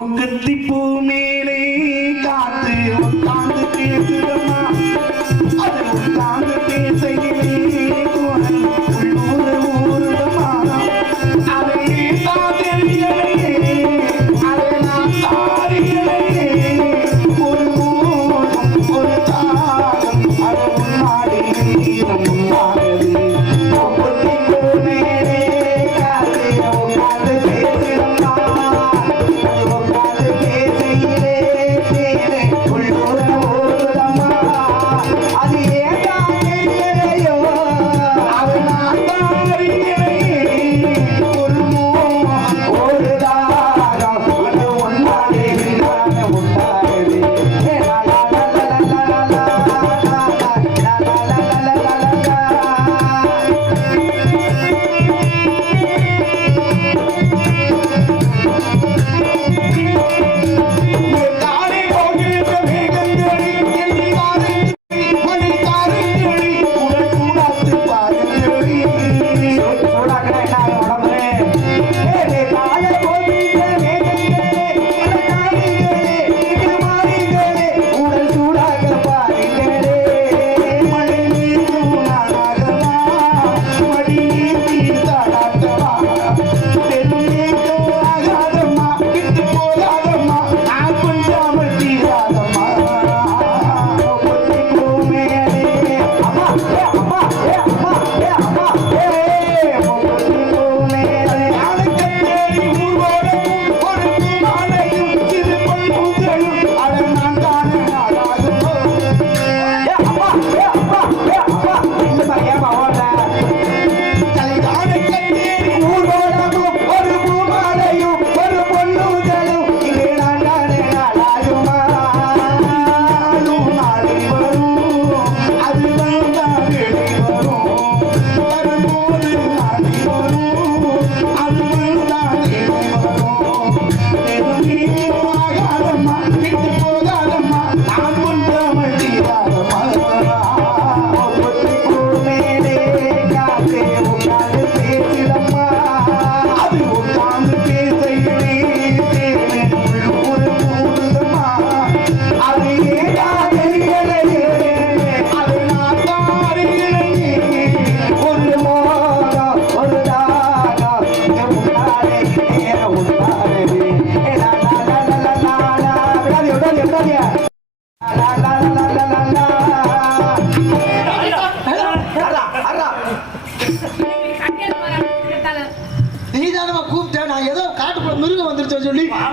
பொங்கத்தி பூ மேலே காத்து உட்கார்ந்து பேசு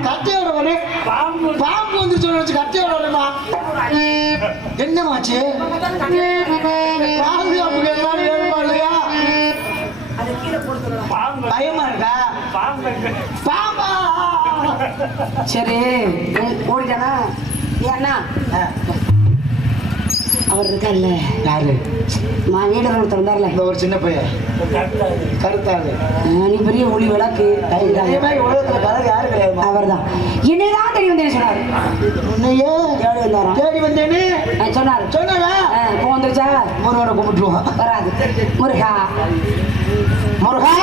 கட்டையோட உடனே பாம்பு. வந்து வச்சு கட்டையோட உடனேமா என்னமாச்சு பாம்பு அப்படி எல்லாம் வேணுமா இல்லையா? பயமா இருக்கா? பாம்பா. சரி ஓடிட்டானா? ஏன்னா அவர் இருக்கார்ல யாரு? மா நீடரம் திறந்தார்ல இந்த ஒரு சின்ன பையன். கருத்தாரு நீ பெரிய ஒளி விளக்கு உலகத்துல கலர் யாரு கிடையாது அவர் தான் என்னதான் தேடி வந்தேன் சொன்னார். உன்னையே தேடி வந்தாராம் தேடி வந்தேன்னு சொன்னார். சொன்னாரா? இப்போ வந்துருச்சா? முருகனை கும்பிட்டுருவான். வராது. முருகா. முருகா!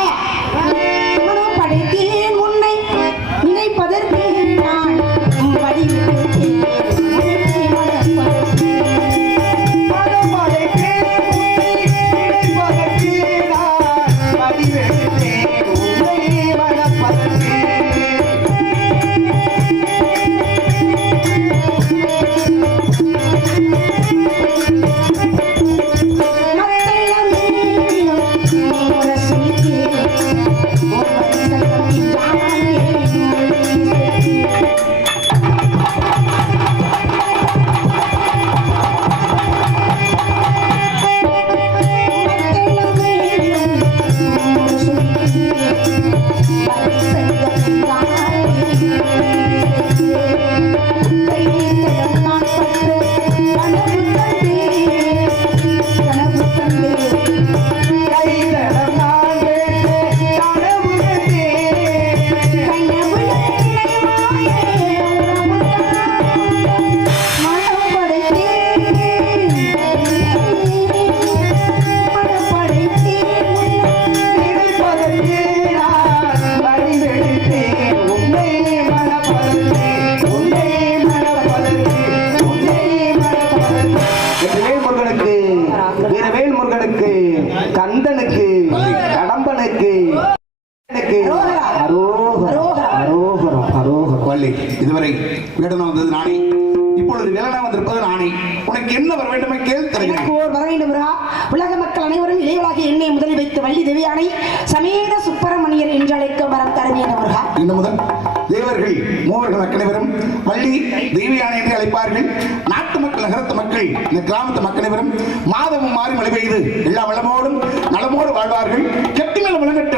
வள்ளி. இதுவரை வேடனா வந்தது நானே. இப்பொழுது வேலனா வந்திருப்பது நானே. உனக்கு என்ன வர வேண்டுமே கேள் எனக்கு ஓர் வர உலக மக்கள் அனைவரும் இளையவாக என்னை முதலில் வைத்து வள்ளி தேவியானை சமேத சுப்பிரமணியர் என்று அழைக்க வரம் தர வேண்டும் முருகா இன்று முதல் தேவர்கள் மூவர்கள் அனைவரும் வள்ளி தெய்வியானை என்று அழைப்பார்கள். நாட்டு மக்கள் நகரத்து மக்கள் இந்த கிராமத்து மக்கள் அனைவரும் மாதமும் மாறி மழை பெய்து எல்லா வளமோடும் நலமோடு வாழ்வார்கள். கெட்டி மேல விளங்கட்டும்.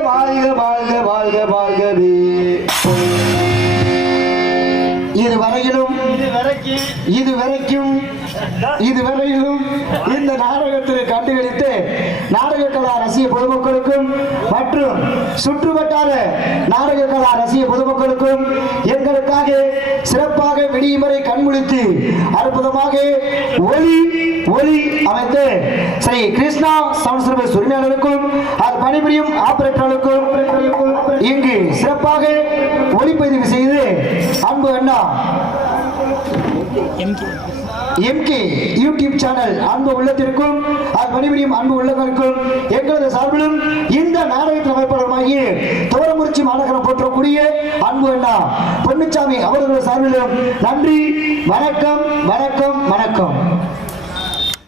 வாழ்க வாழ்க வாழ்க வாழ்கவே. இது வரையிலும் இது வரைக்கும் இது வரையிலும் இந்த நாடகத்தில் கண்டுகளித்து நாடக கலா ரசிக பொதுமக்களுக்கும் மற்றும் சுற்றுவட்டார நாடக கலா ரசிக பொதுமக்களுக்கும் எங்களுக்காக சிறப்பாக விடியும் வரை கண்முழித்து அற்புதமாக ஒளி ஒளி அமைத்து ஸ்ரீ கிருஷ்ணா சவுண்ட் சர்வீஸ் உரிமையாளருக்கும் அது பணிபுரியும் ஆபரேட்டர்களுக்கும் இங்கு சிறப்பாக ஒளிப்பதிவு செய்து அன்பு அண்ணா. எம்கே யூடியூப் சேனல் அன்பு உள்ளத்திற்கும் அது பணிபுரியும் அன்பு உள்ளங்களுக்கும் எங்களது சார்பிலும் இந்த நாடகத்தில் அமைப்பாளருமாகிய தோரமுறிச்சி மாநகரம் போற்றக்கூடிய அன்பு அண்ணா பொன்னுச்சாமி அவர்களது சார்பிலும் நன்றி வணக்கம் வணக்கம் வணக்கம்.